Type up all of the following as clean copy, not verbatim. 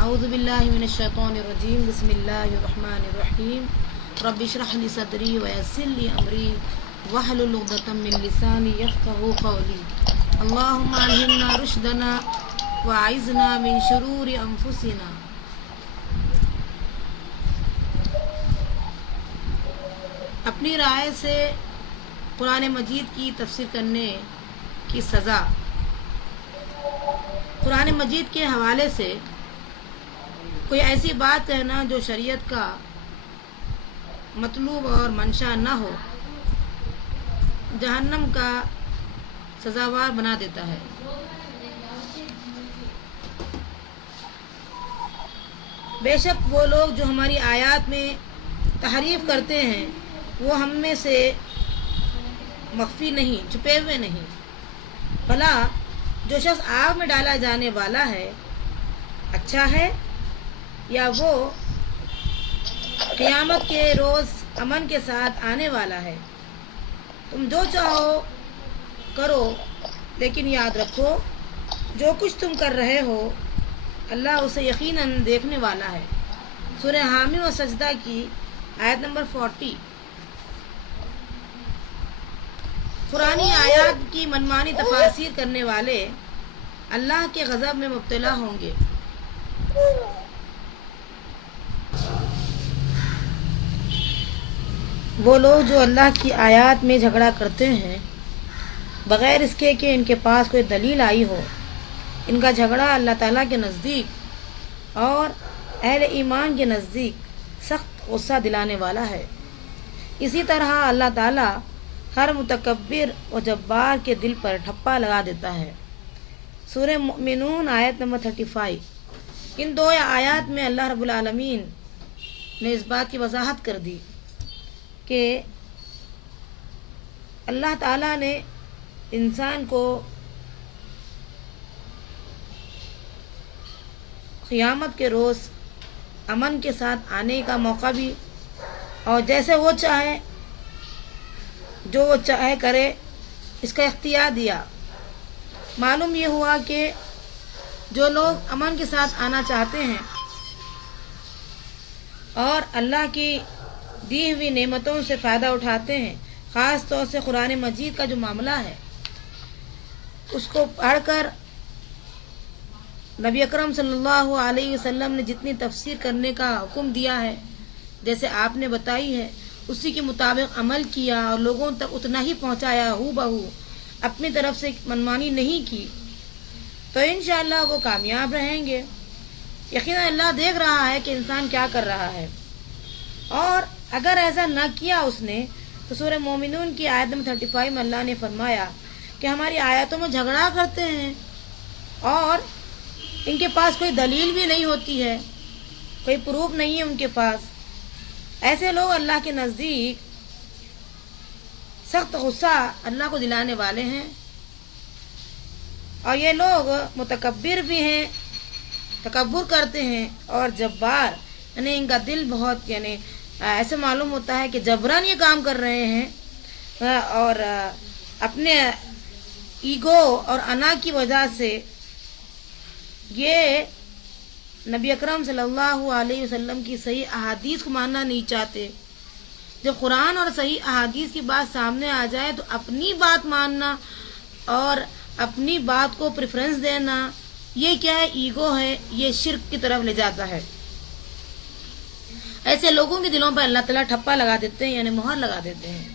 اعوذ باللہ من الشیطان الرجیم بسم اللہ الرحمن الرحیم رب اشرح لی صدری ویسر لی امری واحلل عقدۃ من لسانی یفقہوا قولی اللہم الہمنا رشدنا واعذنا من شرور انفسنا. اپنی رائے سے قرآن مجید کی تفسیر کرنے کی سزا. قرآن مجید کے حوالے سے کوئی ایسی بات کہنا جو شریعت کا مطلوب اور منشا نہ ہو جہنم کا سزاوار بنا دیتا ہے. بے شک وہ لوگ جو ہماری آیات میں تحریف کرتے ہیں وہ ہم میں سے مخفی نہیں، چھپے ہوئے نہیں. بھلا جو شخص آگ میں ڈالا جانے والا ہے اچھا ہے یا وہ قیامت کے روز امن کے ساتھ آنے والا ہے؟ تم جو چاہو کرو، لیکن یاد رکھو جو کچھ تم کر رہے ہو اللہ اسے یقیناً دیکھنے والا ہے. سورہ حامیم و سجدہ کی آیت نمبر 40. قرآنی آیات کی منمانی تفاسیر کرنے والے اللہ کے غضب میں مبتلا ہوں گے. وہ لوگ جو اللہ کی آیات میں جھگڑا کرتے ہیں بغیر اس کے کہ ان کے پاس کوئی دلیل آئی ہو، ان کا جھگڑا اللہ تعالیٰ کے نزدیک اور اہل ایمان کے نزدیک سخت غصہ دلانے والا ہے. اسی طرح اللہ تعالیٰ ہر متکبر و جبار کے دل پر ٹھپا لگا دیتا ہے. سورہ مؤمنون آیت نمبر 35. ان دو آیات میں اللہ رب العالمین نے اس بات کی وضاحت کر دی کہ اللہ تعالیٰ نے انسان کو قیامت کے روز امن کے ساتھ آنے کا موقع بھی اور جیسے وہ چاہے جو وہ چاہے کرے اس کا اختیار دیا. معلوم یہ ہوا کہ جو لوگ امن کے ساتھ آنا چاہتے ہیں اور اللہ کی دی ہوئی نعمتوں سے فائدہ اٹھاتے ہیں، خاص طور سے قرآن مجید کا جو معاملہ ہے اس کو پڑھ کر نبی اکرم صلی اللہ علیہ وسلم نے جتنی تفسیر کرنے کا حکم دیا ہے جیسے آپ نے بتائی ہے اسی کے مطابق عمل کیا اور لوگوں تک اتنا ہی پہنچایا، ہو بہو اپنی طرف سے منمانی نہیں کی، تو انشاءاللہ وہ کامیاب رہیں گے. یقیناً اللہ دیکھ رہا ہے کہ انسان کیا کر رہا ہے، اور اگر ایسا نہ کیا اس نے تو سورہ مومنون کی آیت نمبر 35 میں اللہ نے فرمایا کہ ہماری آیاتوں میں جھگڑا کرتے ہیں اور ان کے پاس کوئی دلیل بھی نہیں ہوتی ہے، کوئی پروف نہیں ہے ان کے پاس. ایسے لوگ اللہ کے نزدیک سخت غصہ اللہ کو دلانے والے ہیں، اور یہ لوگ متکبر بھی ہیں، تکبر کرتے ہیں اور جبار، یعنی ان کا دل بہت ایسے معلوم ہوتا ہے کہ جبراً یہ کام کر رہے ہیں اور اپنے ایگو اور انا کی وجہ سے یہ نبی اکرم صلی اللہ علیہ وسلم کی صحیح احادیث کو ماننا نہیں چاہتے. جب قرآن اور صحیح احادیث کی بات سامنے آ جائے تو اپنی بات ماننا اور اپنی بات کو پریفرنس دینا، یہ کیا ہے؟ ایگو ہے، یہ شرک کی طرف لے جاتا ہے. ایسے لوگوں کے دلوں پر اللہ تعالیٰ ٹھپا لگا دیتے ہیں، یعنی مہر لگا دیتے ہیں.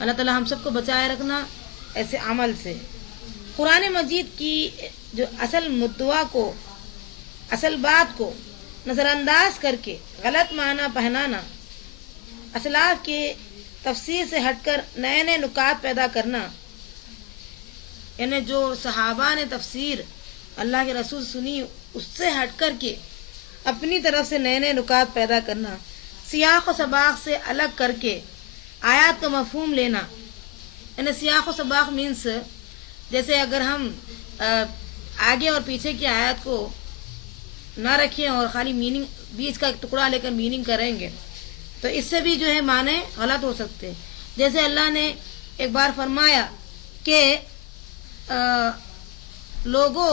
اللہ تعالیٰ ہم سب کو بچائے رکھنا ایسے عمل سے. قرآن مجید کی جو اصل مدعا کو، اصل بات کو نظر انداز کر کے غلط معنی پہنانا، اسلاف کی تفسیر سے ہٹ کر نئے نئے نکات پیدا کرنا، یعنی جو صحابہ نے تفسیر اللہ کے رسول سنی اس سے ہٹ کر کے اپنی طرف سے نئے نئے نکات پیدا کرنا، سیاق و سباق سے الگ کر کے آیات کا مفہوم لینا. یعنی سیاق و سباق مینس جیسے اگر ہم آگے اور پیچھے کی آیات کو نہ رکھیں اور خالی میننگ بیچ کا ایک ٹکڑا لے کر میننگ کریں گے تو اس سے بھی جو ہے معنی غلط ہو سکتے ہیں. جیسے اللہ نے ایک بار فرمایا کہ لوگوں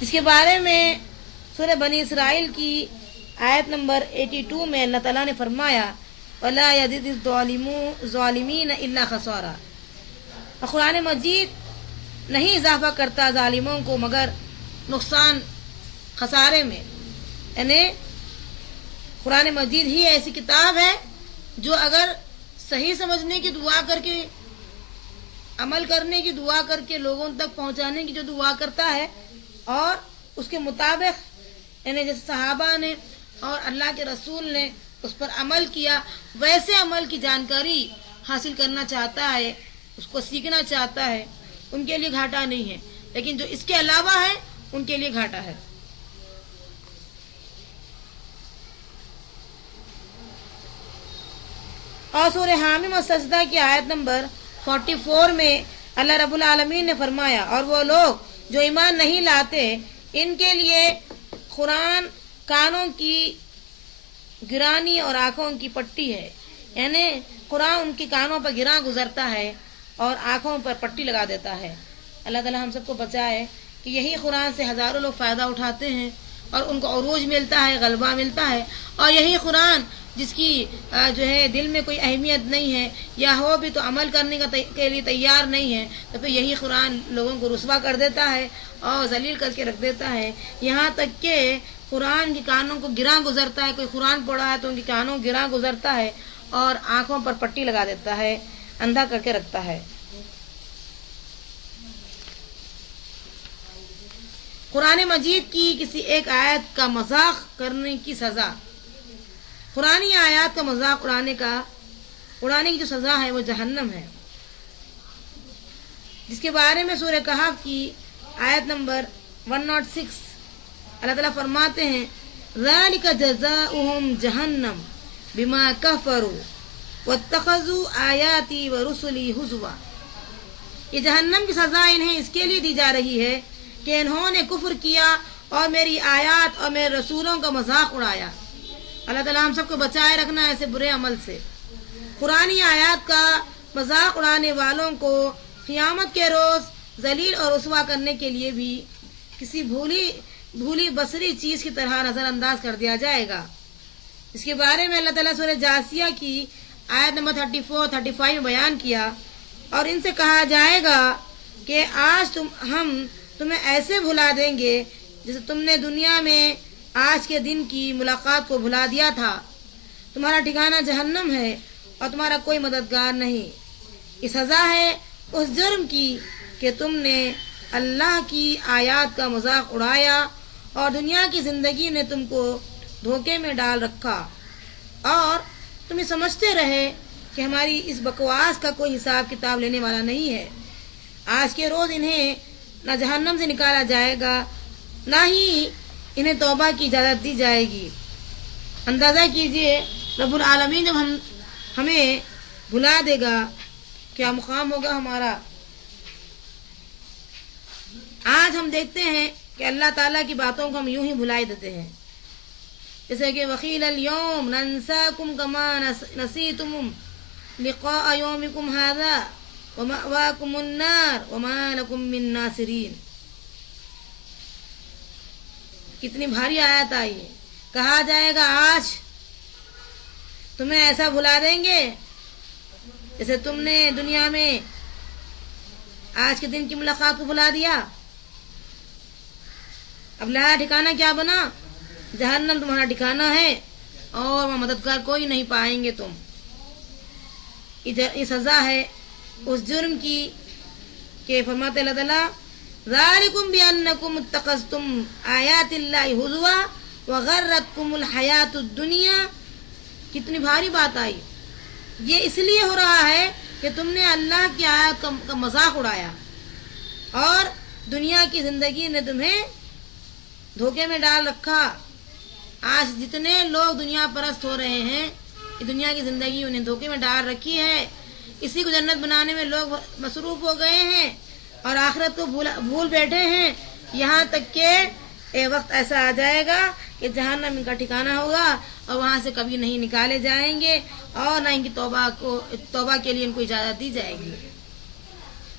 جس کے بارے میں سورہ بنی اسرائیل کی آیت نمبر 82 میں اللہ تعالیٰ نے فرمایا وَلَا يَزِدِ الظَّالِمِينَ إِلَّا خَسَارًا، اور قرآن مجید نہیں اضافہ کرتا ظالموں کو مگر نقصان، خسارے میں۔ یعنی قرآن مجید ہی ایسی کتاب ہے جو اگر صحیح سمجھنے کی دعا کر کے، عمل کرنے کی دعا کر کے، لوگوں تک پہنچانے کی جو دعا کرتا ہے اور اس کے مطابق یعنی جیسے صحابہ نے اور اللہ کے رسول نے اس پر عمل کیا، ویسے عمل کی جانکاری حاصل کرنا چاہتا ہے، اس کو سیکھنا چاہتا ہے، ان کے لیے گھاٹا نہیں ہے، لیکن جو اس کے علاوہ ہے ان کے لیے گھاٹا ہے۔ اور سورہ حامیم اور سجدہ کی آیت نمبر 44 میں اللہ رب العالمین نے فرمایا اور وہ لوگ جو ایمان نہیں لاتے ان کے لیے قرآن کانوں کی گرانی اور آنکھوں کی پٹی ہے، یعنی قرآن ان کے کانوں پر گراں گزرتا ہے اور آنکھوں پر پٹی لگا دیتا ہے۔ اللہ تعالی ہم سب کو بچائے کہ یہی قرآن سے ہزاروں لوگ فائدہ اٹھاتے ہیں اور ان کو عروج ملتا ہے، غلبہ ملتا ہے، اور یہی قرآن جس کی جو ہے دل میں کوئی اہمیت نہیں ہے یا ہو بھی تو عمل کرنے کے لیے تیار نہیں ہے، تو پھر یہی قرآن لوگوں کو رسوا کر دیتا ہے اور ذلیل کر کے رکھ دیتا ہے، یہاں تک کہ قرآن کے کانوں کو گراں گزرتا ہے۔ کوئی قرآن پڑھا ہے تو ان کے کانوں گراں گزرتا ہے اور آنکھوں پر پٹی لگا دیتا ہے، اندھا کر کے رکھتا ہے۔ قرآن مجید کی کسی ایک آیت کا مذاق کرنے کی سزا، قرآنی آیات کا مذاق اڑانے کی جو سزا ہے وہ جہنم ہے، جس کے بارے میں سورہ کہف کی آیت نمبر 106 اللہ تعالیٰ فرماتے ہیں ذَلِكَ جَزَاؤُهُمْ جَهَنَّمْ بِمَا كَفَرُوا وَاتَّخَذُوا آيَاتِي وَرُسُلِي هُزُوًا، یہ جہنم کی سزا انہیں اس کے لیے دی جا رہی ہے کہ انہوں نے کفر کیا اور میری آیات اور میرے رسولوں کا مذاق اڑایا۔ اللہ تعالیٰ ہم سب کو بچائے رکھنا ایسے برے عمل سے۔ قرآنی آیات کا مذاق اڑانے والوں کو قیامت کے روز ذلیل اور رسوا کرنے کے لیے بھی کسی بھولی بصری چیز کی طرح نظر انداز کر دیا جائے گا۔ اس کے بارے میں اللہ تعالیٰ سورہ جاسیہ کی آیت نمبر 34-35 میں بیان کیا اور ان سے کہا جائے گا کہ آج ہم تمہیں ایسے بھلا دیں گے جیسے تم نے دنیا میں آج کے دن کی ملاقات کو بھلا دیا تھا، تمہارا ٹھکانہ جہنم ہے اور تمہارا کوئی مددگار نہیں۔ یہ سزا ہے اس جرم کی کہ تم نے اللہ کی آیات کا مذاق اڑایا اور دنیا کی زندگی نے تم کو دھوکے میں ڈال رکھا اور تم یہ سمجھتے رہے کہ ہماری اس بکواس کا کوئی حساب کتاب لینے والا نہیں ہے۔ آج کے روز انہیں نہ جہنم سے نکالا جائے گا نہ ہی انہیں توبہ کی اجازت دی جائے گی۔ اندازہ کیجئے رب العالمین جب ہمیں بھلا دے گا کیا مقام ہوگا ہمارا۔ آج ہم دیکھتے ہیں کہ اللہ تعالیٰ کی باتوں کو ہم یوں ہی بھلائی دیتے ہیں، جیسے کہ وَقِيلَ الْيَوْمَ نَنْسَاكُمْ كَمَا نَسِيتُمْ لِقَاءَ يَوْمِكُمْ هَذَا وَمَأْوَاكُمُ النَّارُ وَمَا لَكُمْ مِن نَاصِرِينَ۔ کتنی بھاری آیت آئی ہے۔ کہا جائے گا آج تمہیں ایسا بھلا دیں گے جیسے تم نے دنیا میں آج کے دن کی ملاقات کو بھلا دیا۔ اب لہٰذا ٹھکانہ کیا بنا؟ جہنم تمہارا ٹھکانہ ہے اور وہاں مددگار کوئی نہیں پائیں گے تم۔ یہ سزا ہے اس جرم کی کہ فرماتے اللہ تعالیٰ ذَلِكُمْ بِأَنَّكُمْ اتَّخَذْتُمْ آیَاتِ اللَّهِ هُزُوًا وَغَرَّتْكُمُ الْحَيَاةُ الدُّنْيَا۔ کتنی بھاری بات آئی۔ یہ اس لیے ہو رہا ہے کہ تم نے اللہ کی آیات کا مذاق اڑایا اور دنیا کی زندگی نے تمہیں دھوکے میں ڈال رکھا۔ آج جتنے لوگ دنیا پرست ہو رہے ہیں، یہ دنیا کی زندگی انہیں دھوکے میں ڈال رکھی ہے، اسی کو جنت بنانے میں لوگ مصروف ہو گئے ہیں اور آخرت کو بھول بیٹھے ہیں، یہاں تک کہ ایک وقت ایسا آ جائے گا کہ جہنم ان کا ٹھکانہ ہوگا اور وہاں سے کبھی نہیں نکالے جائیں گے اور نہ ان کی توبہ کے لیے ان کو اجازت دی جائے گی۔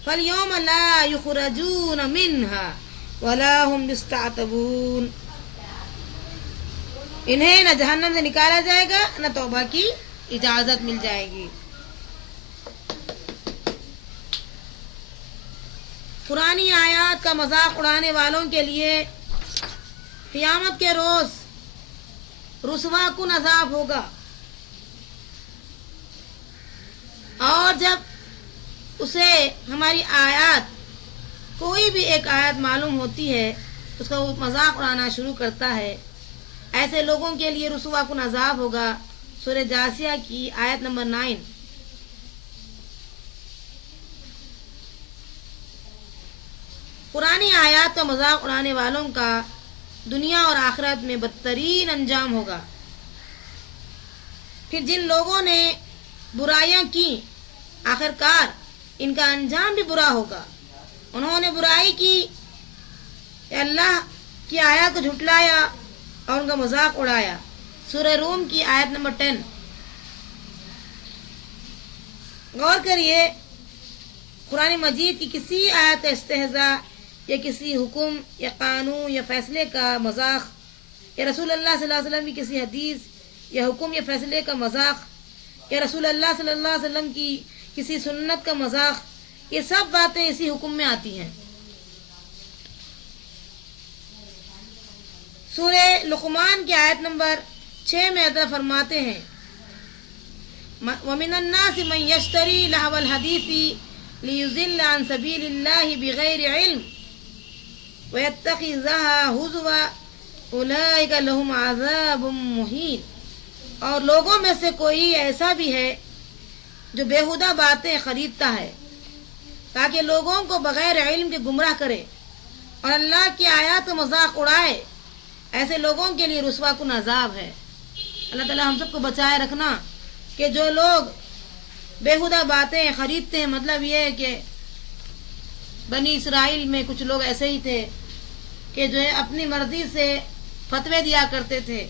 فَالْيَوْمَ لَا يُخْرَجُونَ مِنْهَا ولا هم يستعتبون. انہیں نہ جہنم سے نکالا جائے گا نہ توبہ کی اجازت مل جائے گی. پرانی آیات کا مذاق اڑانے والوں کے لیے قیامت کے روز رسوا کن عذاب ہوگا. اور جب اسے ہماری آیات کوئی بھی ایک آیت معلوم ہوتی ہے اس کا وہ مذاق اڑانا شروع کرتا ہے. ایسے لوگوں کے لیے رسوا کن عذاب ہوگا. سورہ جاسیہ کی آیت نمبر 9. پرانی آیات کا مذاق اڑانے والوں کا دنیا اور آخرت میں بدترین انجام ہوگا. پھر جن لوگوں نے برائیاں کی آخرکار ان کا انجام بھی برا ہوگا. انہوں نے برائی کی، اللہ کی آیات کو جھٹلایا اور ان کا مذاق اڑایا. سورہ روم کی آیت نمبر 10. غور کریے، قرآن مجید کی کسی آیت کا استہزاء یا کسی حکم یا قانون یا فیصلے کا مذاق یا رسول اللہ صلی اللہ علیہ وسلم کی کسی حدیث یا حکم یا فیصلے کا مذاق یا رسول اللہ صلی اللہ علیہ وسلم کی کسی سنت کا مذاق، یہ سب باتیں اسی حکم میں آتی ہیں. سورہ لقمان کی آیت نمبر 6 میں اللہ فرماتے ہیں وَمِنَ النَّاسِ مَن يَشْتَرِي لَهْوَ الْحَدِيثِ لِيُضِلَّ عَن سَبِيلِ اللَّهِ بِغَيْرِ عِلْمٍ وَيَتَّخِذَهَا هُزُوًا أُولَٰئِكَ لَهُمْ عَذَابٌ مُّهِينٌ. اور لوگوں میں سے کوئی ایسا بھی ہے جو بیہودہ باتیں خریدتا ہے تاکہ لوگوں کو بغیر علم کے گمراہ کرے اور اللہ کی آیات و مذاق اڑائے. ایسے لوگوں کے لیے رسوا کن عذاب ہے. اللہ تعالی ہم سب کو بچائے رکھنا کہ جو لوگ بیہودہ باتیں خریدتے ہیں، مطلب یہ ہے کہ بنی اسرائیل میں کچھ لوگ ایسے ہی تھے کہ جو ہے اپنی مرضی سے فتوے دیا کرتے تھے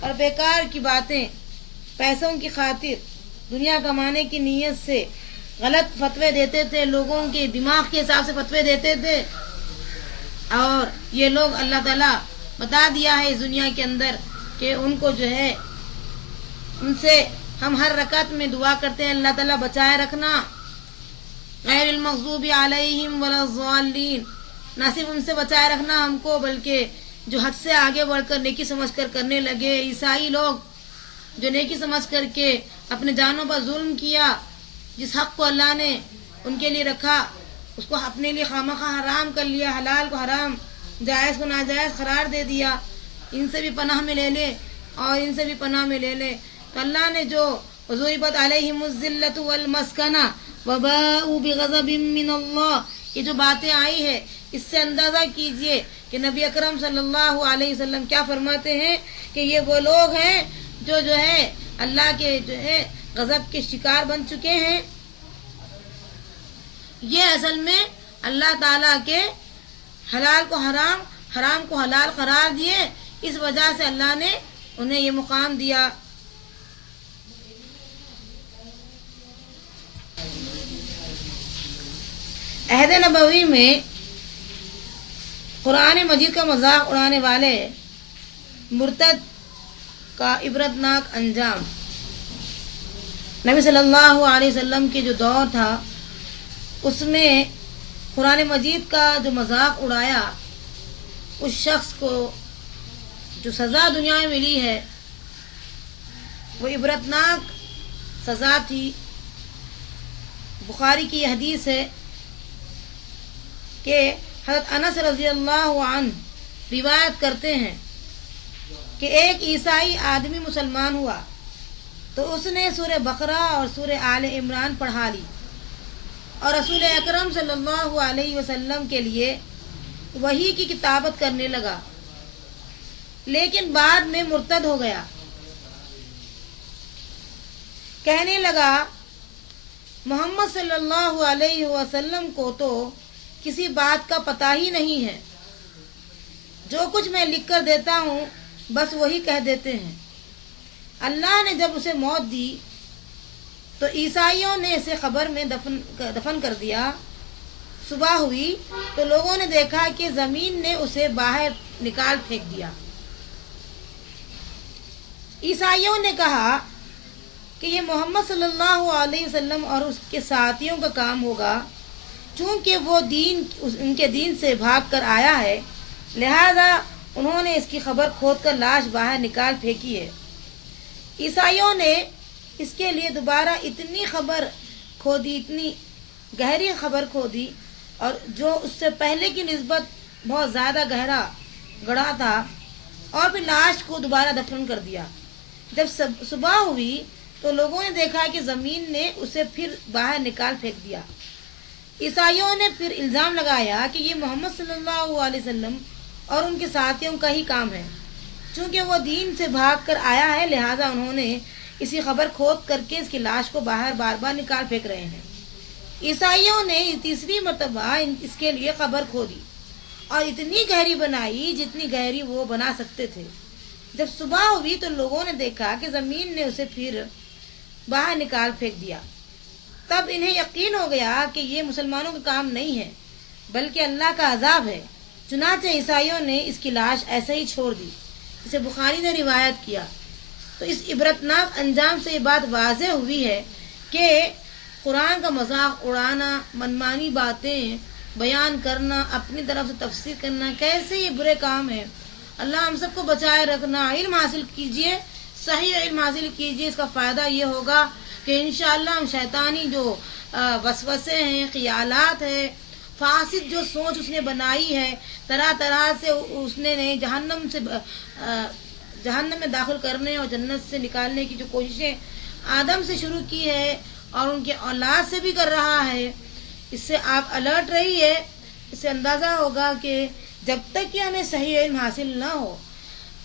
اور بیکار کی باتیں پیسوں کی خاطر دنیا کمانے کی نیت سے غلط فتوے دیتے تھے، لوگوں کے دماغ کے حساب سے فتوے دیتے تھے. اور یہ لوگ اللہ تعالیٰ بتا دیا ہے اس دنیا کے اندر کہ ان کو جو ہے ان سے ہم ہر رکعت میں دعا کرتے ہیں اللہ تعالیٰ بچائے رکھنا. غیر المغضوب علیہم ولا الضالین، نہ صرف ان سے بچائے رکھنا ہم کو بلکہ جو حد سے آگے بڑھ کر نیکی سمجھ کر کرنے لگے. عیسائی لوگ جو نیکی سمجھ کر کے اپنے جانوں پر ظلم کیا، جس حق کو اللہ نے ان کے لیے رکھا اس کو اپنے لیے خامخواہ حرام کر لیا، حلال کو حرام، جائز کو ناجائز قرار دے دیا. ان سے بھی پناہ میں لے لے اور ان سے بھی پناہ میں لے لے. تو اللہ نے جو ضربت علیہم الذلۃ والمسکنہ وباءوا بغضب من اللہ، یہ جو باتیں آئی ہے اس سے اندازہ کیجئے کہ نبی اکرم صلی اللہ علیہ وسلم کیا فرماتے ہیں کہ یہ وہ لوگ ہیں جو ہے اللہ کے جو ہے غضب کے شکار بن چکے ہیں. یہ اصل میں اللہ تعالیٰ کے حلال کو حرام، حرام کو حلال قرار دیے، اس وجہ سے اللہ نے انہیں یہ مقام دیا. عہد نبوی میں قرآن مجید کا مذاق اڑانے والے مرتد کا عبرتناک انجام. نبی صلی اللہ علیہ وسلم کے جو دور تھا اس میں قرآن مجید کا جو مذاق اڑایا اس شخص کو جو سزا دنیا میں ملی ہے وہ عبرتناک سزا تھی. بخاری کی یہ حدیث ہے کہ حضرت انس رضی اللہ عنہ روایت کرتے ہیں کہ ایک عیسائی آدمی مسلمان ہوا تو اس نے سورہ بقرہ اور سورہ آل عمران پڑھا لی اور رسول اکرم صلی اللہ علیہ وسلم کے لیے وحی کی کتابت کرنے لگا، لیکن بعد میں مرتد ہو گیا. کہنے لگا محمد صلی اللہ علیہ وسلم کو تو کسی بات کا پتہ ہی نہیں ہے، جو کچھ میں لکھ کر دیتا ہوں بس وہی کہہ دیتے ہیں. اللہ نے جب اسے موت دی تو عیسائیوں نے اسے قبر میں دفن کر دیا. صبح ہوئی تو لوگوں نے دیکھا کہ زمین نے اسے باہر نکال پھینک دیا۔ عیسائیوں نے کہا کہ یہ محمد صلی اللہ علیہ وسلم اور اس کے ساتھیوں کا کام ہوگا، چونکہ وہ ان کے دین سے بھاگ کر آیا ہے، لہذا انہوں نے اس کی خبر کھود کر لاش باہر نکال پھینکی ہے۔ عیسائیوں نے اس کے لیے دوبارہ اتنی گہری خبر کھودی اور جو اس سے پہلے کی نسبت بہت زیادہ گہرا گڑھا تھا، اور پھر لاش کو دوبارہ دفن کر دیا۔ جب صبح ہوئی تو لوگوں نے دیکھا کہ زمین نے اسے پھر باہر نکال پھینک دیا۔ عیسائیوں نے پھر الزام لگایا کہ یہ محمد صلی اللہ علیہ وسلم اور ان کے ساتھیوں کا ہی کام ہے، چونکہ وہ دین سے بھاگ کر آیا ہے، لہٰذا انہوں نے اسی خبر کھود کر کے اس کی لاش کو باہر بار بار نکال پھینک رہے ہیں۔ عیسائیوں نے تیسری مرتبہ اس کے لیے خبر کھودی اور اتنی گہری بنائی جتنی گہری وہ بنا سکتے تھے۔ جب صبح ہوئی تو لوگوں نے دیکھا کہ زمین نے اسے پھر باہر نکال پھینک دیا۔ تب انہیں یقین ہو گیا کہ یہ مسلمانوں کا کام نہیں ہے بلکہ اللہ کا عذاب ہے، چنانچہ عیسائیوں نے اس کی لاش ایسے ہی چھوڑ دی۔ اسے بخاری نے روایت کیا۔ تو اس عبرتناک انجام سے یہ بات واضح ہوئی ہے کہ قرآن کا مذاق اڑانا، منمانی باتیں بیان کرنا، اپنی طرف سے تفسیر کرنا کیسے یہ برے کام ہے۔ اللہ ہم سب کو بچائے رکھنا۔ علم حاصل کیجئے، صحیح علم حاصل کیجئے، اس کا فائدہ یہ ہوگا کہ انشاءاللہ ہم شیطانی جو وسوسے ہیں، خیالات ہیں، فاسد جو سوچ اس نے بنائی ہے، طرح طرح سے اس نے جہنم میں داخل کرنے اور جنت سے نکالنے کی جو کوششیں آدم سے شروع کی ہے اور ان کے اولاد سے بھی کر رہا ہے، اس سے آپ الرٹ رہیے۔ اس سے اندازہ ہوگا کہ جب تک کہ ہمیں صحیح علم حاصل نہ ہو،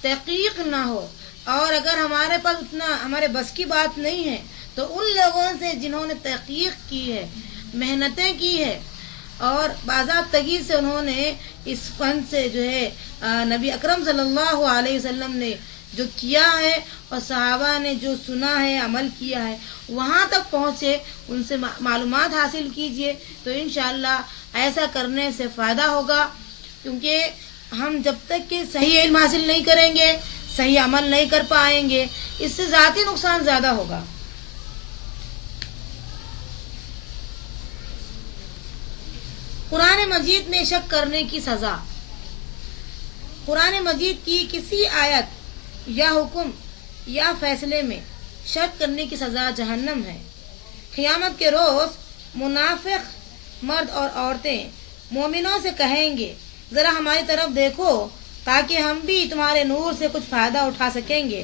تحقیق نہ ہو، اور اگر ہمارے پاس اتنا ہمارے بس کی بات نہیں ہے تو ان لوگوں سے جنہوں نے تحقیق کی ہے، محنتیں کی ہے اور باضابطگی سے انہوں نے اس فن سے جو ہے نبی اکرم صلی اللہ علیہ وسلم نے جو کیا ہے اور صحابہ نے جو سنا ہے، عمل کیا ہے، وہاں تک پہنچے، ان سے معلومات حاصل کیجئے، تو انشاءاللہ ایسا کرنے سے فائدہ ہوگا۔ کیونکہ ہم جب تک کہ صحیح علم حاصل نہیں کریں گے، صحیح عمل نہیں کر پائیں گے، اس سے ذاتی نقصان زیادہ ہوگا۔ قرآن مجید میں شک کرنے کی سزا۔ قرآن مجید کی کسی آیت یا حکم یا فیصلے میں شک کرنے کی سزا جہنم ہے۔ قیامت کے روز منافق مرد اور عورتیں مومنوں سے کہیں گے، ذرا ہماری طرف دیکھو تاکہ ہم بھی تمہارے نور سے کچھ فائدہ اٹھا سکیں گے،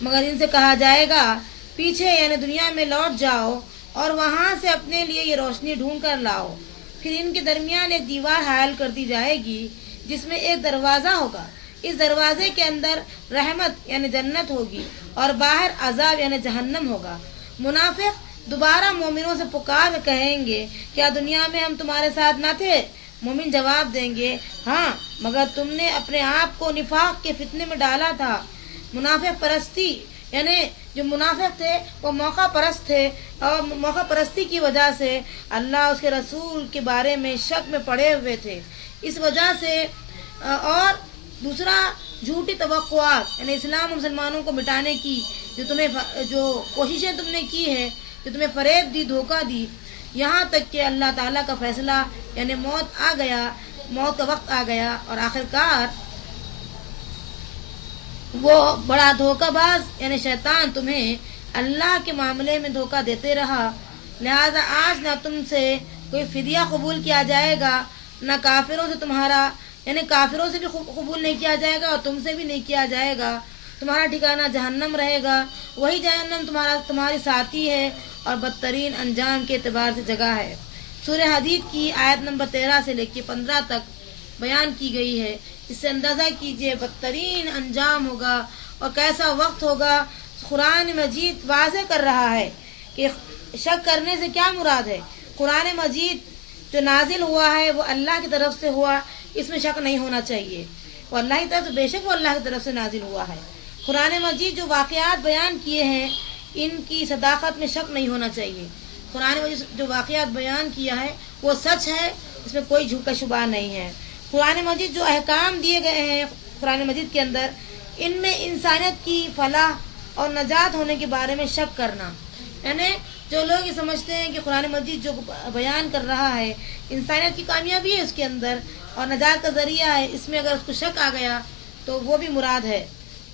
مگر ان سے کہا جائے گا پیچھے یعنی دنیا میں لوٹ جاؤ اور وہاں سے اپنے لیے یہ روشنی ڈھونڈ کر لاؤ۔ پھر ان کے درمیان ایک دیوار حائل کر دی جائے گی جس میں ایک دروازہ ہوگا، اس دروازے کے اندر رحمت یعنی جنت ہوگی اور باہر عذاب یعنی جہنم ہوگا۔ منافق دوبارہ مومنوں سے پکار کر کہیں گے، کیا دنیا میں ہم تمہارے ساتھ نہ تھے؟ مومن جواب دیں گے، ہاں، مگر تم نے اپنے آپ کو نفاق کے فتنے میں ڈالا تھا۔ منافق پرستی یعنی جو منافق تھے وہ موقع پرست تھے اور موقع پرستی کی وجہ سے اللہ اس کے رسول کے بارے میں شک میں پڑے ہوئے تھے، اس وجہ سے۔ اور دوسرا جھوٹی توقعات یعنی اسلام مسلمانوں کو مٹانے کی جو کوششیں تم نے کی ہے، جو تمہیں فریب دی، دھوکہ دی، یہاں تک کہ اللہ تعالیٰ کا فیصلہ یعنی موت آ گیا، موت کا وقت آ گیا اور آخرکار وہ بڑا دھوکہ باز یعنی شیطان تمہیں اللہ کے معاملے میں دھوکہ دیتے رہا، لہذا آج نہ تم سے کوئی فدیہ قبول کیا جائے گا، نہ کافروں سے تمہارا یعنی کافروں سے بھی قبول نہیں کیا جائے گا اور تم سے بھی نہیں کیا جائے گا۔ تمہارا ٹھکانہ جہنم رہے گا، وہی جہنم تمہاری ساتھی ہے اور بدترین انجام کے اعتبار سے جگہ ہے۔ سورہ حدید کی آیت نمبر 13 سے لے کے 15 تک بیان کی گئی ہے۔ اس سے اندازہ کیجئے بدترین انجام ہوگا اور کیسا وقت ہوگا۔ قرآن مجید واضح کر رہا ہے کہ شک کرنے سے کیا مراد ہے۔ قرآن مجید جو نازل ہوا ہے وہ اللہ کی طرف سے ہوا، اس میں شک نہیں ہونا چاہیے۔ وہ اللہ کی طرف سے، بے شک وہ اللہ کی طرف سے نازل ہوا ہے۔ قرآن مجید جو واقعات بیان کیے ہیں ان کی صداقت میں شک نہیں ہونا چاہیے۔ قرآن مجید جو واقعات بیان کیا ہے وہ سچ ہے اس میں کوئی جھوٹ کا شبہ نہیں ہے۔ قرآن مجید جو احکام دیے گئے ہیں قرآن مجید کے اندر، ان میں انسانیت کی فلاح اور نجات ہونے کے بارے میں شک کرنا، یعنی جو لوگ یہ سمجھتے ہیں کہ قرآن مجید جو بیان کر رہا ہے انسانیت کی کامیابی ہے اس کے اندر اور نجات کا ذریعہ ہے، اس میں اگر اس کو شک آ گیا تو وہ بھی مراد ہے۔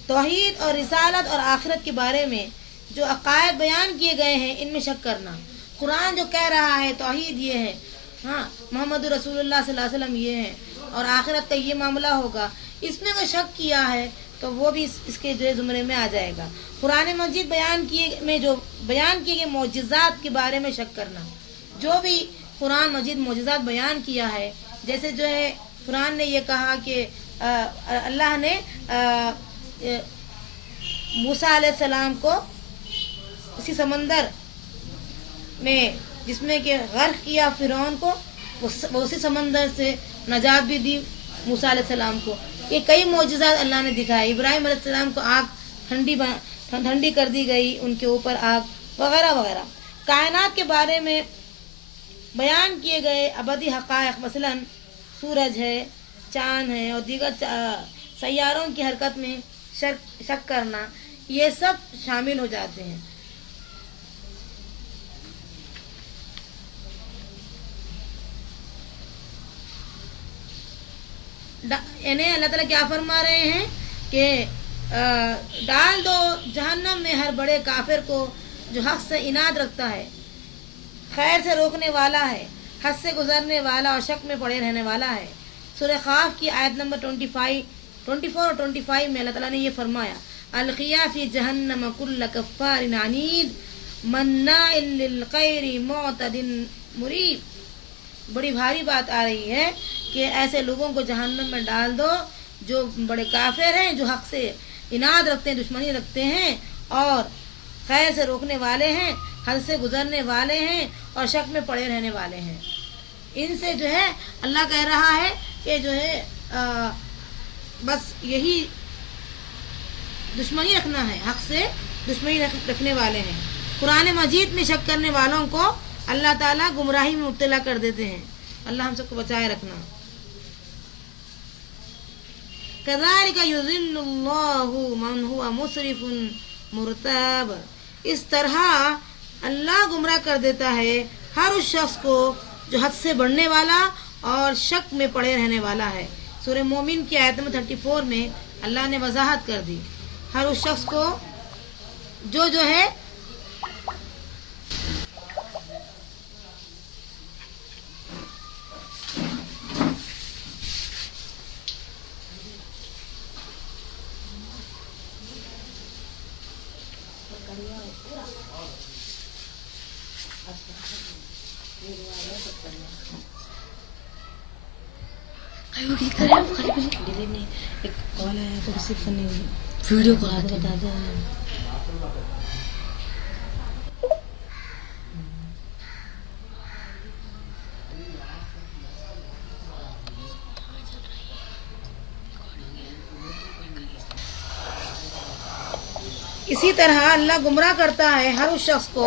توحید اور رسالت اور آخرت کے بارے میں جو عقائد بیان کیے گئے ہیں ان میں شک کرنا۔ قرآن جو کہہ رہا ہے توحید یہ ہے، ہاں محمد رسول اللہ صلی اللہ علیہ وسلم یہ ہے اور آخرت کا یہ معاملہ ہوگا، اس میں اگر شک کیا ہے تو وہ بھی اس کے جو زمرے میں آ جائے گا۔ قرآن مجید جو بیان کیے گئے معجزات کے بارے میں شک کرنا، جو بھی قرآن مجید معجزات بیان کیا ہے، جیسے جو ہے قرآن نے یہ کہا کہ اللہ نے موسیٰ علیہ السلام کو اسی سمندر میں جس میں کہ غرق کیا فرعون کو، وہ اسی سمندر سے نجات بھی دی موسیٰ علیہ السلام کو۔ یہ کئی معجزات اللہ نے دکھائے۔ ابراہیم علیہ السلام کو آگ ٹھنڈی کر دی گئی، ان کے اوپر آگ وغیرہ وغیرہ۔ کائنات کے بارے میں بیان کیے گئے ابدی حقائق، مثلا سورج ہے، چاند ہے اور دیگر سیاروں کی حرکت میں شک کرنا، یہ سب شامل ہو جاتے ہیں۔ یعنی اللہ تعالیٰ کیا فرما رہے ہیں کہ ڈال دو جہنم میں ہر بڑے کافر کو جو حق سے عناد رکھتا ہے، خیر سے روکنے والا ہے، حد سے گزرنے والا اور شک میں پڑے رہنے والا ہے۔ سورہ قاف کی آیت نمبر 24 اور 25 میں اللہ تعالیٰ نے یہ فرمایا، القیا فی جہنم کل کفار عنید مناع للخیر معتد مریب۔ بڑی بھاری بات آ رہی ہے کہ ایسے لوگوں کو جہنم میں ڈال دو جو بڑے کافر ہیں، جو حق سے عناد رکھتے ہیں، دشمنی رکھتے ہیں اور خیر سے روکنے والے ہیں، حد سے گزرنے والے ہیں اور شک میں پڑے رہنے والے ہیں۔ ان سے جو ہے اللہ کہہ رہا ہے کہ جو ہے بس یہی دشمنی رکھنا ہے، حق سے دشمنی رکھنے والے ہیں۔ قرآن مجید میں شک کرنے والوں کو اللہ تعالیٰ گمراہی میں مبتلا کر دیتے ہیں۔ اللہ ہم سب کو بچائے رکھنا۔ كذلك يضل الله من هو مسرف مرتاب۔ اس طرح اللہ گمراہ کر دیتا ہے ہر اس شخص کو جو حد سے بڑھنے والا اور شک میں پڑے رہنے والا ہے۔ سورہ مومن کی آیت نمبر 34 میں اللہ نے وضاحت کر دی، ہر اس شخص کو جو ہے کال آیا تو ریسیو کرنے ویڈیو کال بتا دو۔ اسی طرح اللہ گمراہ کرتا ہے ہر اس شخص کو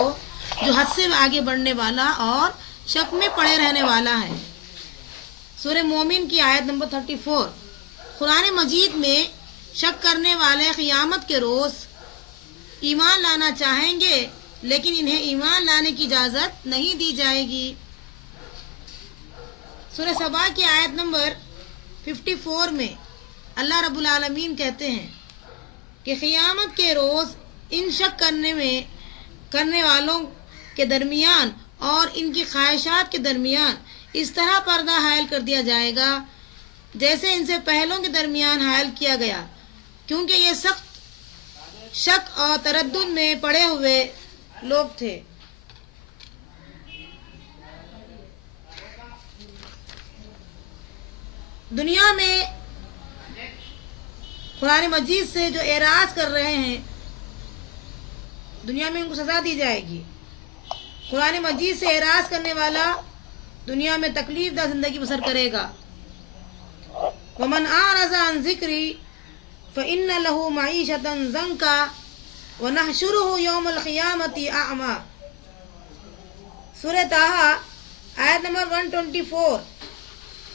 جو حد سے آگے بڑھنے والا اور شک میں پڑے رہنے والا ہے۔ سورہ مومن کی آیت نمبر 34۔ قرآن مجید میں شک کرنے والے قیامت کے روز ایمان لانا چاہیں گے لیکن انہیں ایمان لانے کی اجازت نہیں دی جائے گی۔ سورہ سبا کی آیت نمبر 54 میں اللہ رب العالمین کہتے ہیں کہ قیامت کے روز ان شک کرنے والوں کے درمیان اور ان کی خواہشات کے درمیان اس طرح پردہ حائل کر دیا جائے گا جیسے ان سے پہلوں کے درمیان حائل کیا گیا، کیونکہ یہ سخت شک اور تردد میں پڑے ہوئے لوگ تھے۔ دنیا میں قرآن مجید سے جو اعراض کر رہے ہیں دنیا میں ان کو سزا دی جائے گی۔ قرآن مجید سے اعراض کرنے والا دنیا میں تکلیف دہ زندگی بسر کرے گا۔ ومن اعرض عن ذکری فإن له معیشۃ ضنکا ونحشرہ یوم القیامۃ اعمی۔ سورہ طٰہٰ آیت نمبر 124۔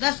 10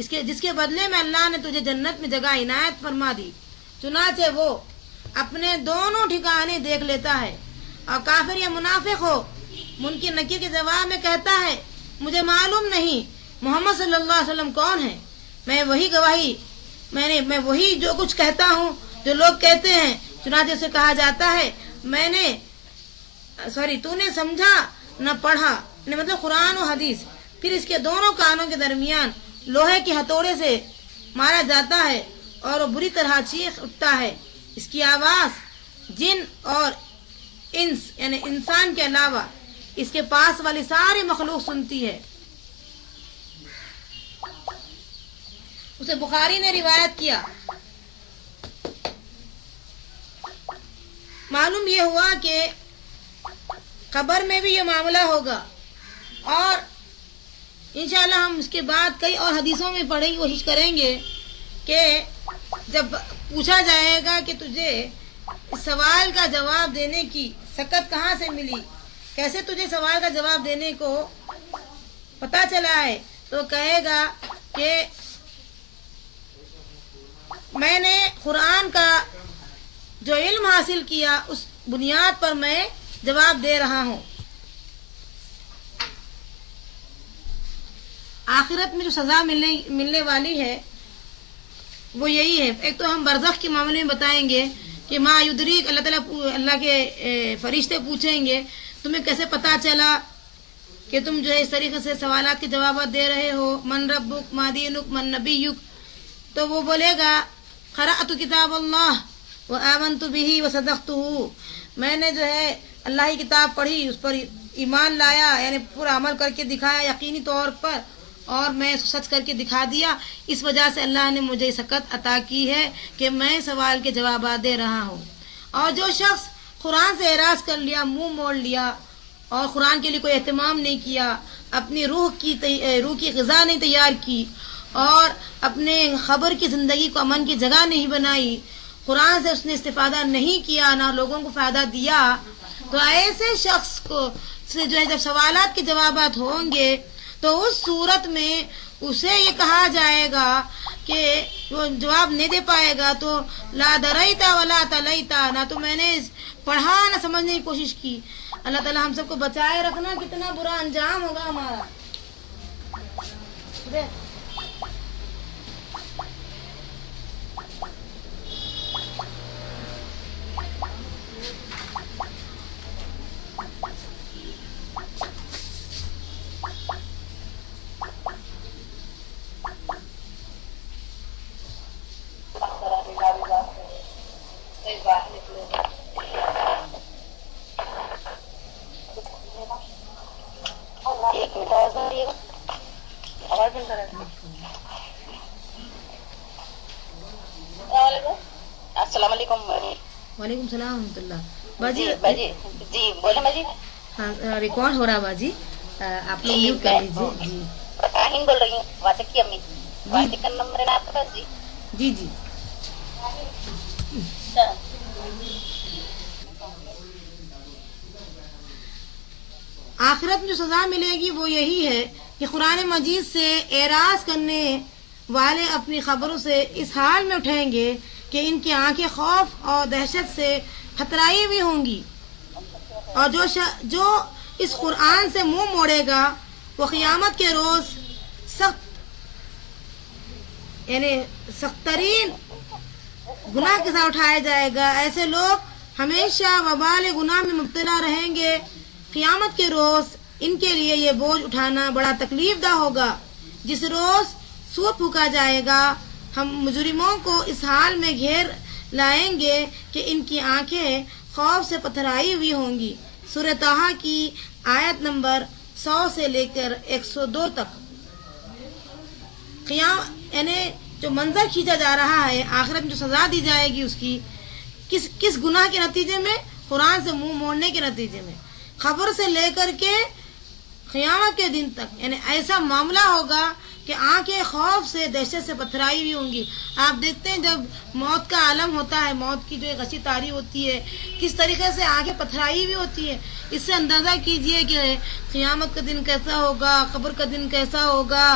جس کے بدلے میں اللہ نے تجھے جنت میں جگہ عنایت فرما دی، چنانچہ وہ اپنے دونوں ٹھکانے دیکھ لیتا ہے۔ اور کافر یا منافق ہو، منکر نکیر کے جواب میں کہتا ہے مجھے معلوم نہیں محمد صلی اللہ علیہ وسلم کون ہے، میں وہی جو کچھ کہتا ہوں جو لوگ کہتے ہیں۔ چنانچہ سے کہا جاتا ہے تو نے سمجھا نہ پڑھا، مطلب قرآن و حدیث۔ پھر اس کے دونوں کانوں کے درمیان لوہے کے ہتھوڑے سے مارا جاتا ہے اور وہ بری طرح چیخ اٹھتا ہے۔ اس کی آواز جن اور انس یعنی انسان کے علاوہ اس کے پاس والی ساری مخلوق سنتی ہے۔ اسے بخاری نے روایت کیا۔ معلوم یہ ہوا کہ قبر میں بھی یہ معاملہ ہوگا، اور انشاءاللہ ہم اس کے بعد کئی اور حدیثوں میں پڑھنے کی کوشش کریں گے کہ جب پوچھا جائے گا کہ تجھے اس سوال کا جواب دینے کی سکت کہاں سے ملی، کیسے تجھے سوال کا جواب دینے کو پتہ چلا ہے، تو کہے گا کہ میں نے قرآن کا جو علم حاصل کیا اس بنیاد پر میں جواب دے رہا ہوں۔ آخرت میں جو سزا ملنے والی ہے وہ یہی ہے۔ ایک تو ہم برزخ کے معاملے میں بتائیں گے کہ ما یدریک، اللہ کے فرشتے پوچھیں گے تمہیں کیسے پتا چلا کہ تم جو ہے اس طریقے سے سوالات کے جوابات دے رہے ہو، من ربک ما دینک من نبیک، تو وہ بولے گا قرأت کتاب اللہ وآمنت بہ وصدقتہ، میں نے جو ہے اللہ کی کتاب پڑھی، اس پر ایمان لایا، یعنی پورا عمل کر کے دکھایا یقینی طور پر، اور میں اس کو سچ کر کے دکھا دیا، اس وجہ سے اللہ نے مجھے سکت عطا کی ہے کہ میں سوال کے جوابات دے رہا ہوں۔ اور جو شخص قرآن سے اعراض کر لیا، منہ موڑ لیا اور قرآن کے لیے کوئی اہتمام نہیں کیا، اپنی روح کی غذا نہیں تیار کی اور اپنے خبر کی زندگی کو امن کی جگہ نہیں بنائی، قرآن سے اس نے استفادہ نہیں کیا، نہ لوگوں کو فائدہ دیا، تو ایسے شخص کو سے جو ہے جب سوالات کے جوابات ہوں گے تو اس صورت میں اسے یہ کہا جائے گا کہ وہ جواب نہیں دے پائے گا تو لا دریتا ولا تلیتا، نہ تو میں نے پڑھا نہ سمجھنے کی کوشش کی۔ اللہ تعالی ہم سب کو بچائے رکھنا، کتنا برا انجام ہوگا ہمارا۔ السلام علیکم۔ وعلیکم السلام ورحمۃ اللہ۔ باجی جی بولے باجی۔ ہاں ریکارڈ ہو رہا باجی، آپ لوگ میوٹ کر لیجیے۔ جی راہین بول رہی ہوں، واسق کی امی۔ واسق کا نمبر ہے نا آپ کے پاس؟ جی جی جی۔ آخرت میں جو سزا ملے گی وہ یہی ہے کہ قرآن مجید سے اعراض کرنے والے اپنی خبروں سے اس حال میں اٹھیں گے کہ ان کی آنکھیں خوف اور دہشت سے پھترائی ہوئی ہوں گی، اور جو اس قرآن سے منہ موڑے گا وہ قیامت کے روز سخت ترین گناہ کے ساتھ اٹھایا جائے گا۔ ایسے لوگ ہمیشہ وبال گناہ میں مبتلا رہیں گے۔ قیامت کے روز ان کے لیے یہ بوجھ اٹھانا بڑا تکلیف دہ ہوگا، جس روز سور پھونکا جائے گا۔ ہم مجرموں کو اس حال میں گھیر لائیں گے کہ ان کی آنکھیں خوف سے پتھرائی ہوئی ہوں گی۔ سورہ طٰہٰ کی آیت نمبر 100 سے لے کر 102 تک۔ یعنی جو منظر کھینچا جا رہا ہے، آخرت میں جو سزا دی جائے گی اس کی کس گناہ کے نتیجے میں؟ قرآن سے منہ موڑنے کے نتیجے میں۔ خبر سے لے کر کے قیامت کے دن تک یعنی ایسا معاملہ ہوگا کہ آنکھیں خوف سے دہشت سے پتھرائی ہوئی ہوں گی۔ آپ دیکھتے ہیں جب موت کا عالم ہوتا ہے، موت کی جو ایک غشی طاری ہوتی ہے، کس طریقے سے آنکھیں پتھرائی ہوئی ہوتی ہے۔ اس سے اندازہ کیجئے کہ قیامت کا دن کیسا ہوگا، قبر کا دن کیسا ہوگا،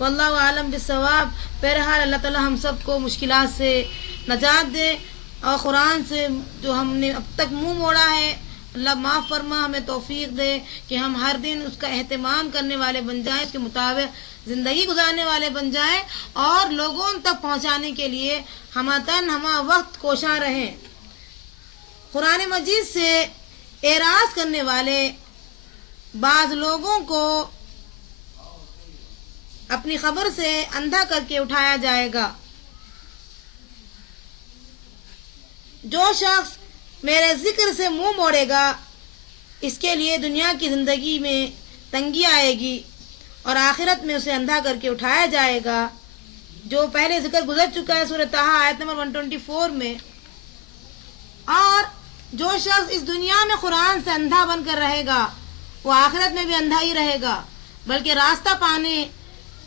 واللہ عالم بالصواب۔ بہرحال اللہ تعالی ہم سب کو مشکلات سے نجات دے، اور قرآن سے جو ہم نے اب تک منہ موڑا ہے اللہ معاف فرما، ہمیں توفیق دے کہ ہم ہر دن اس کا اہتمام کرنے والے بن جائیں، اس کے مطابق زندگی گزارنے والے بن جائیں، اور لوگوں تک پہنچانے کے لیے ہمہ تن ہمہ وقت کوشاں رہیں۔ قرآن مجید سے اعراض کرنے والے بعض لوگوں کو اپنی خبر سے اندھا کر کے اٹھایا جائے گا۔ جو شخص میرے ذکر سے منہ موڑے گا اس کے لیے دنیا کی زندگی میں تنگی آئے گی، اور آخرت میں اسے اندھا کر کے اٹھایا جائے گا، جو پہلے ذکر گزر چکا ہے سورہ طٰہٰ آیت نمبر 124 میں۔ اور جو شخص اس دنیا میں قرآن سے اندھا بن کر رہے گا وہ آخرت میں بھی اندھا ہی رہے گا، بلکہ راستہ پانے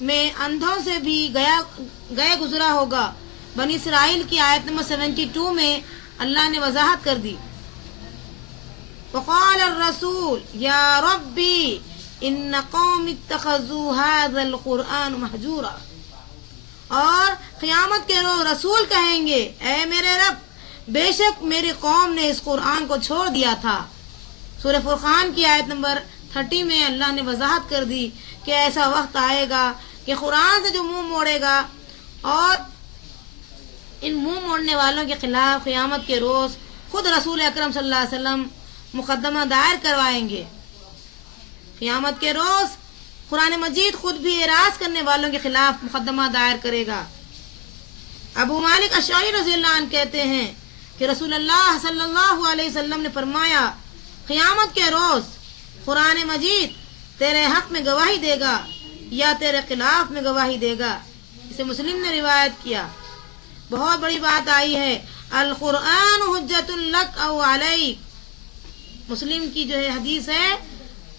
میں اندھوں سے بھی گئے گزرا ہوگا۔ بنی اسرائیل کی آیت نمبر 72 میں اللہ نے وضاحت کر دی، وقال الرسول یا ربی ان قوم اتخذوا هذا القرآن مہجورا، اور قیامت کے روز رسول کہیں گے اے میرے رب بے شک میری قوم نے اس قرآن کو چھوڑ دیا تھا۔ سورہ فرقان کی آیت نمبر 30 میں اللہ نے وضاحت کر دی کہ ایسا وقت آئے گا کہ قرآن سے جو منہ موڑے گا، اور ان منہ موڑنے والوں کے خلاف قیامت کے روز خود رسول اکرم صلی اللہ علیہ وسلم مقدمہ دائر کروائیں گے۔ قیامت کے روز قرآن مجید خود بھی اعراض کرنے والوں کے خلاف مقدمہ دائر کرے گا۔ ابو مالک اشعری رضی اللہ عنہ کہتے ہیں کہ رسول اللہ صلی اللہ علیہ وسلم نے فرمایا، قیامت کے روز قرآن مجید تیرے حق میں گواہی دے گا یا تیرے خلاف میں گواہی دے گا۔ اسے مسلم نے روایت کیا۔ بہت بڑی بات آئی ہے، القرآن حجت لک او علیک، مسلم کی جو ہے حدیث ہے،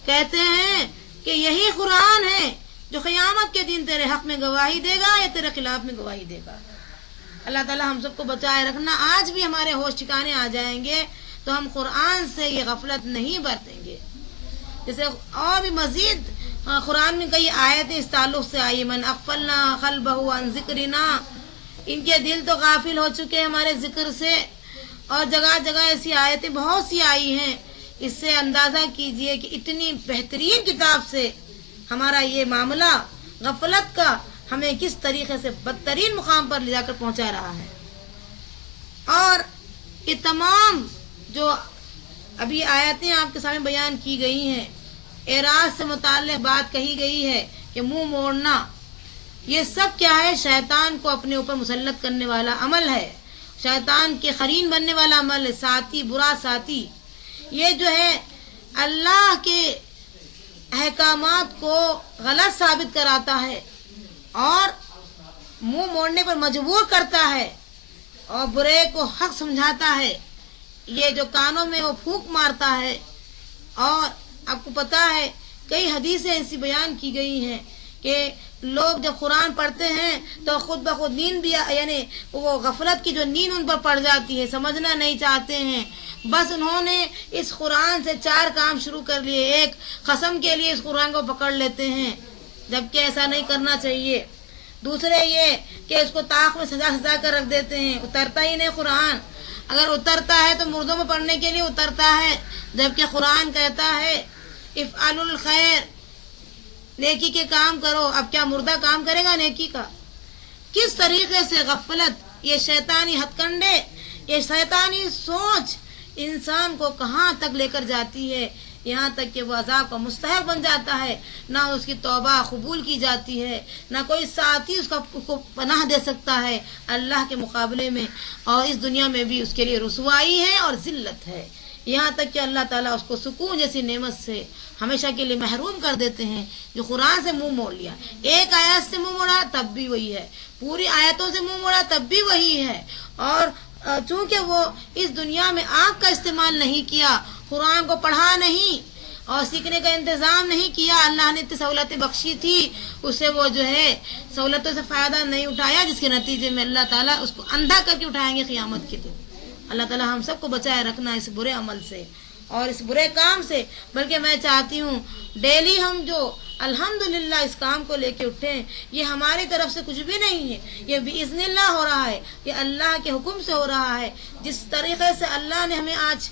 کہتے ہیں کہ یہی قرآن ہے جو قیامت کے دن تیرے حق میں گواہی دے گا یا تیرے خلاف میں گواہی دے گا۔ اللہ تعالی ہم سب کو بچائے رکھنا۔ آج بھی ہمارے ہوش ٹھکانے آ جائیں گے تو ہم قرآن سے یہ غفلت نہیں برتیں گے۔ جیسے اور بھی مزید قرآن میں کئی آیتیں اس تعلق سے آئی، من اغفلنا قلبہ عن ذکرنا، ان کے دل تو غافل ہو چکے ہمارے ذکر سے، اور جگہ جگہ ایسی آیتیں بہت سی آئی ہیں۔ اس سے اندازہ کیجئے کہ اتنی بہترین کتاب سے ہمارا یہ معاملہ غفلت کا ہمیں کس طریقے سے بدترین مقام پر لے جا کر پہنچا رہا ہے۔ اور یہ تمام جو ابھی آیتیں آپ کے سامنے بیان کی گئی ہیں، اعراض سے متعلق بات کہی گئی ہے کہ منہ موڑنا، یہ سب کیا ہے؟ شیطان کو اپنے اوپر مسلط کرنے والا عمل ہے، شیطان کے قرین بننے والا عمل ہے، ساتھی، برا ساتھی۔ یہ جو ہے اللہ کے احکامات کو غلط ثابت کراتا ہے اور منہ موڑنے پر مجبور کرتا ہے، اور برے کو حق سمجھاتا ہے۔ یہ جو کانوں میں وہ پھونک مارتا ہے، اور آپ کو پتا ہے کئی حدیثیں ایسی بیان کی گئی ہیں کہ لوگ جب قرآن پڑھتے ہیں تو خود بخود نیند بھی، یعنی وہ غفلت کی جو نیند ان پر پڑ جاتی ہے، سمجھنا نہیں چاہتے ہیں، بس انہوں نے اس قرآن سے 4 کام شروع کر لیے۔ ایک، قسم کے لیے اس قرآن کو پکڑ لیتے ہیں جبکہ ایسا نہیں کرنا چاہیے۔ دوسرے یہ کہ اس کو طاق میں سجا کر رکھ دیتے ہیں، اترتا ہی نہیں قرآن، اگر اترتا ہے تو مردوں میں پڑھنے کے لیے اترتا ہے، جبکہ قرآن کہتا ہے افعلوا الخیر، نیکی کے کام کرو۔ اب کیا مردہ کام کرے گا نیکی کا؟ کس طریقے سے غفلت، یہ شیطانی ہتھ کنڈے، یہ شیطانی سوچ انسان کو کہاں تک لے کر جاتی ہے، یہاں تک کہ وہ عذاب کا مستحق بن جاتا ہے، نہ اس کی توبہ قبول کی جاتی ہے، نہ کوئی ساتھی اس کو پناہ دے سکتا ہے اللہ کے مقابلے میں، اور اس دنیا میں بھی اس کے لیے رسوائی ہے اور ذلت ہے، یہاں تک کہ اللہ تعالیٰ اس کو سکون جیسی نعمت سے ہمیشہ کے لیے محروم کر دیتے ہیں۔ جو قرآن سے منہ موڑ لیا، ایک آیت سے منہ موڑا تب بھی وہی ہے، پوری آیتوں سے منہ موڑا تب بھی وہی ہے، اور چونکہ وہ اس دنیا میں آنکھ کا استعمال نہیں کیا، قرآن کو پڑھا نہیں اور سیکھنے کا انتظام نہیں کیا، اللہ نے اتنی سہولتیں بخشی تھی، اسے وہ جو ہے سہولتوں سے فائدہ نہیں اٹھایا، جس کے نتیجے میں اللہ تعالیٰ اس کو اندھا کر کے اٹھائیں گے قیامت کے دن۔ اللہ تعالیٰ ہم سب کو بچائے رکھنا اس برے عمل سے اور اس برے کام سے۔ بلکہ میں چاہتی ہوں ڈیلی ہم جو الحمدللہ اس کام کو لے کے اٹھے ہیں. یہ ہماری طرف سے کچھ بھی نہیں ہے، یہ بِإِذْنِ اللہ ہو رہا ہے، یہ اللہ کے حکم سے ہو رہا ہے. جس طریقے سے اللہ نے ہمیں آج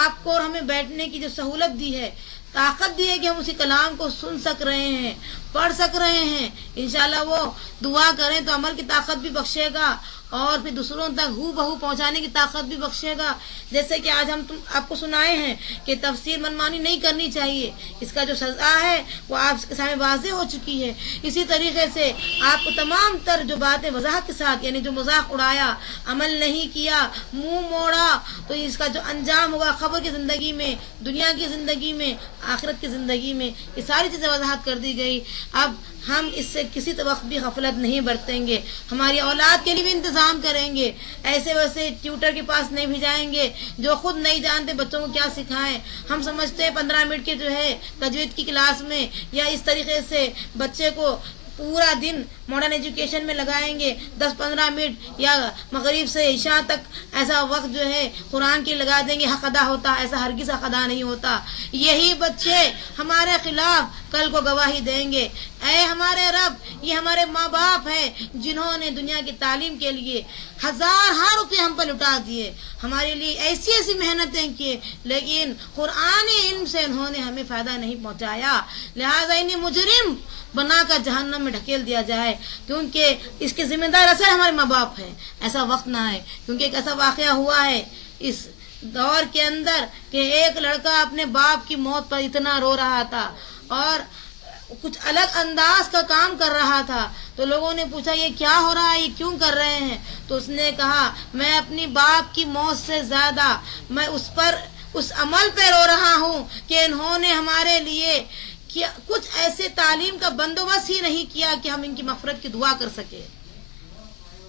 آپ کو اور ہمیں بیٹھنے کی جو سہولت دی ہے، طاقت دی ہے کہ ہم اسی کلام کو سن سک رہے ہیں، پڑھ سک رہے ہیں، انشاءاللہ وہ دعا کریں تو عمل کی طاقت بھی بخشے گا اور پھر دوسروں تک ہو بہو پہنچانے کی طاقت بھی بخشے گا. جیسے کہ آج ہم آپ کو سنائے ہیں کہ تفسیر منمانی نہیں کرنی چاہیے، اس کا جو سزا ہے وہ آپ کے سامنے واضح ہو چکی ہے. اسی طریقے سے آپ کو تمام تر جو باتیں وضاحت کے ساتھ، یعنی جو مذاق اڑایا، عمل نہیں کیا، منہ موڑا، تو اس کا جو انجام ہوگا خبر کی زندگی میں، دنیا کی زندگی میں، آخرت کی زندگی میں، یہ ساری چیزیں وضاحت کر دی گئی. اب ہم اس سے کسی وقت بھی غفلت نہیں برتیں گے، ہماری اولاد کے لیے بھی انتظام کریں گے. ایسے ویسے ٹیوٹر کے پاس نہیں بھیجائیں گے جو خود نہیں جانتے بچوں کو کیا سکھائیں. ہم سمجھتے ہیں 15 منٹ کے جو ہے تجوید کی کلاس میں یا اس طریقے سے بچے کو پورا دن ماڈرن ایجوکیشن میں لگائیں گے، 10-15 منٹ یا مغرب سے عشاء تک ایسا وقت جو ہے قرآن کی لگا دیں گے، حق ادا ہوتا. ایسا ہرگز حق ادا نہیں ہوتا. یہی بچے ہمارے خلاف کل کو گواہی دیں گے. اے ہمارے رب، یہ ہمارے ماں باپ ہیں جنہوں نے دنیا کی تعلیم کے لیے ہزار روپے ہم پر لٹا دیے، ہمارے لیے ایسی ایسی محنتیں کی، لیکن قرآن علم سے انہوں نے ہمیں فائدہ نہیں پہنچایا. لہٰذا انہیں مجرم بنا کر جہنم میں ڈھکیل دیا جائے، کیونکہ اس کے ذمہ دار اصل ہمارے ماں باپ ہیں. ایسا وقت نہ ہے، کیونکہ ایک ایسا واقعہ ہوا ہے اس دور کے اندر کہ ایک لڑکا اپنے باپ کی موت پر اتنا رو رہا تھا اور کچھ الگ انداز کا کام کر رہا تھا. تو لوگوں نے پوچھا یہ کیا ہو رہا ہے، یہ کیوں کر رہے ہیں؟ تو اس نے کہا میں اپنی باپ کی موت سے زیادہ میں اس عمل پہ رو رہا ہوں کہ انہوں نے ہمارے لیے کچھ ایسے تعلیم کا بندوبست ہی نہیں کیا کہ ہم ان کی مغفرت کی دعا کر سکے.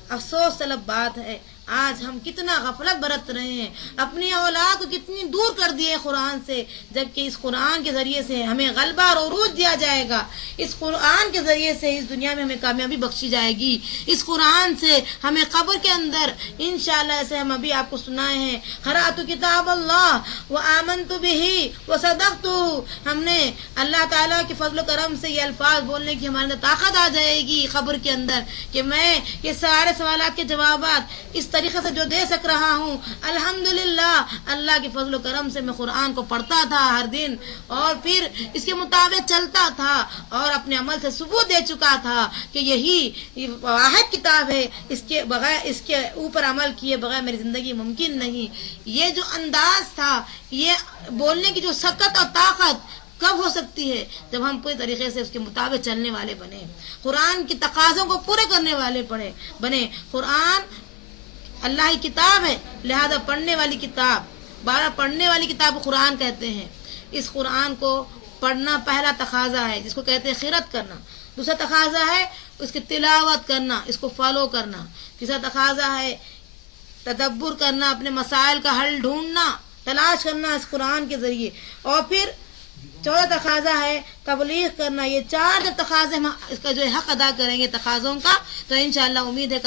افسوس طلب بات ہے آج ہم کتنا غفلت برت رہے ہیں، اپنی اولاد کو کتنی دور کر دیے قرآن سے، جبکہ اس قرآن کے ذریعے سے ہمیں غلبہ اور عروج دیا جائے گا. اس قرآن کے ذریعے سے اس دنیا میں ہمیں کامیابی بخشی جائے گی. اس قرآن سے ہمیں قبر کے اندر انشاءاللہ، ایسے ہم ابھی آپ کو سنائے ہیں، قرأت کتاب اللہ وآمنت بہ وصدقت. ہم نے اللہ تعالیٰ کے فضل و کرم سے یہ الفاظ بولنے کی ہمارے اندر طاقت آ جائے گی قبر کے اندر کہ میں یہ سارے سوالات کے جوابات اس طریقے سے جو دے سک رہا ہوں. الحمدللہ اللہ کے فضل و کرم سے میں قرآن کو پڑھتا تھا ہر دن اور پھر اس کے مطابق چلتا تھا اور اپنے عمل سے ثبوت دے چکا تھا کہ یہی واحد کتاب ہے، اس کے بغیر، اس کے اوپر عمل کیے بغیر میری زندگی ممکن نہیں. یہ جو انداز تھا، یہ بولنے کی جو سکت اور طاقت کب ہو سکتی ہے؟ جب ہم پورے طریقے سے اس کے مطابق چلنے والے بنے، قرآن کی تقاضوں کو پورے کرنے والے بنے. قرآن اللہ کی کتاب ہے، لہذا پڑھنے والی کتاب، بارہ پڑھنے والی کتاب قرآن کہتے ہیں. اس قرآن کو پڑھنا پہلا تقاضا ہے جس کو کہتے ہیں قرأت کرنا. دوسرا تقاضا ہے اس کی تلاوت کرنا، اس کو فالو کرنا. تیسرا تقاضا ہے تدبر کرنا، اپنے مسائل کا حل ڈھونڈنا، تلاش کرنا اس قرآن کے ذریعے. اور پھر چوتھا تقاضا ہے تبلیغ کرنا. یہ چار جو تقاضے ہم اس کا جو حق ادا کریں گے تقاضوں کا، تو انشاءاللہ امید ہے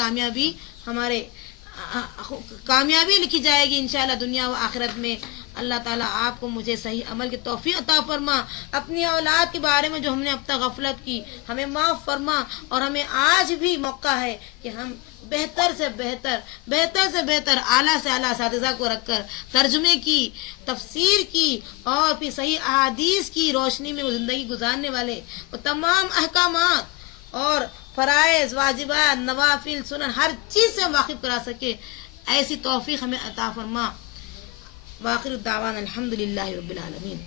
کامیابی لکھی جائے گی انشاءاللہ دنیا و آخرت میں. اللہ تعالیٰ آپ کو مجھے صحیح عمل کی توفیق عطا فرما. اپنی اولاد کے بارے میں جو ہم نے اب تک غفلت کی ہمیں معاف فرما، اور ہمیں آج بھی موقع ہے کہ ہم بہتر سے بہتر اعلیٰ سے اعلیٰ اساتذہ کو رکھ کر ترجمے کی، تفسیر کی اور پھر صحیح احادیث کی روشنی میں وہ زندگی گزارنے والے وہ تمام احکامات اور فرائض، واجبات، نوافل، سنن ہر چیز سے واقف کرا سکے، ایسی توفیق ہمیں عطا فرما. واخر الدعوانا الحمدللہ رب العالمین.